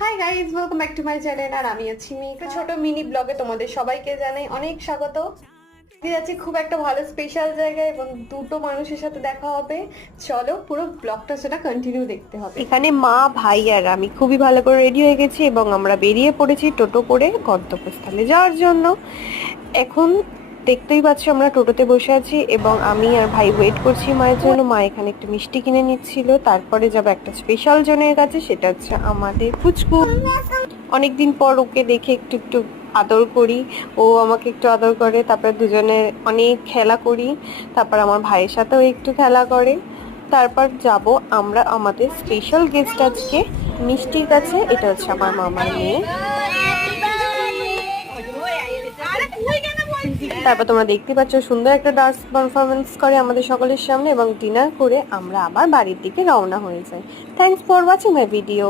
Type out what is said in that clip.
High guys, welcome back to my channel. আর আমি আছি একটা ছোট মিনি ব্লগে তোমাদের সবাইকে জানাই অনেক স্বাগত। যাচ্ছি খুব একটা ভালো স্পেশাল জায়গায় এবং দুটো মানুষের সাথে দেখা হবে। চলো পুরো ব্লগটা সেটা কন্টিনিউ দেখতে হবে। এখানে মা, ভাই আর আমি খুবই ভালো করে রেডি হয়ে গেছি এবং আমরা বেরিয়ে পড়েছি টোটো করে গন্তব্যস্থলে যাওয়ার জন্য। এখন দেখতেই পাচ্ছি আমরা টোটোতে বসে আছি এবং আমি আর ভাই ওয়েট করছি মায়ের জন্য। মা এখানে একটা মিষ্টি কিনে নিচ্ছিল, তারপরে যাবো একটা স্পেশাল জনের কাছে, সেটা হচ্ছে আমাদের পুচকু। অনেকদিন পর ওকে দেখে একটু একটু আদর করি, ও আমাকে একটু আদর করে, তারপরে দুজনে অনেক খেলা করি, তারপর আমার ভাইয়ের সাথেও একটু খেলা করে। তারপর যাব আমরা আমাদের স্পেশাল গেস্ট আজকে মিষ্টির কাছে। এটা হচ্ছে আমার মামার মেয়ে। তারপর তোমরা দেখতে পাচ্ছ সুন্দর একটা ডান্স পারফরমেন্স করে আমাদের সকলের সামনে এবং ডিনার করে আমরা আবার বাড়ির দিকে রওনা হয়ে যাই। Thanks for watching my video.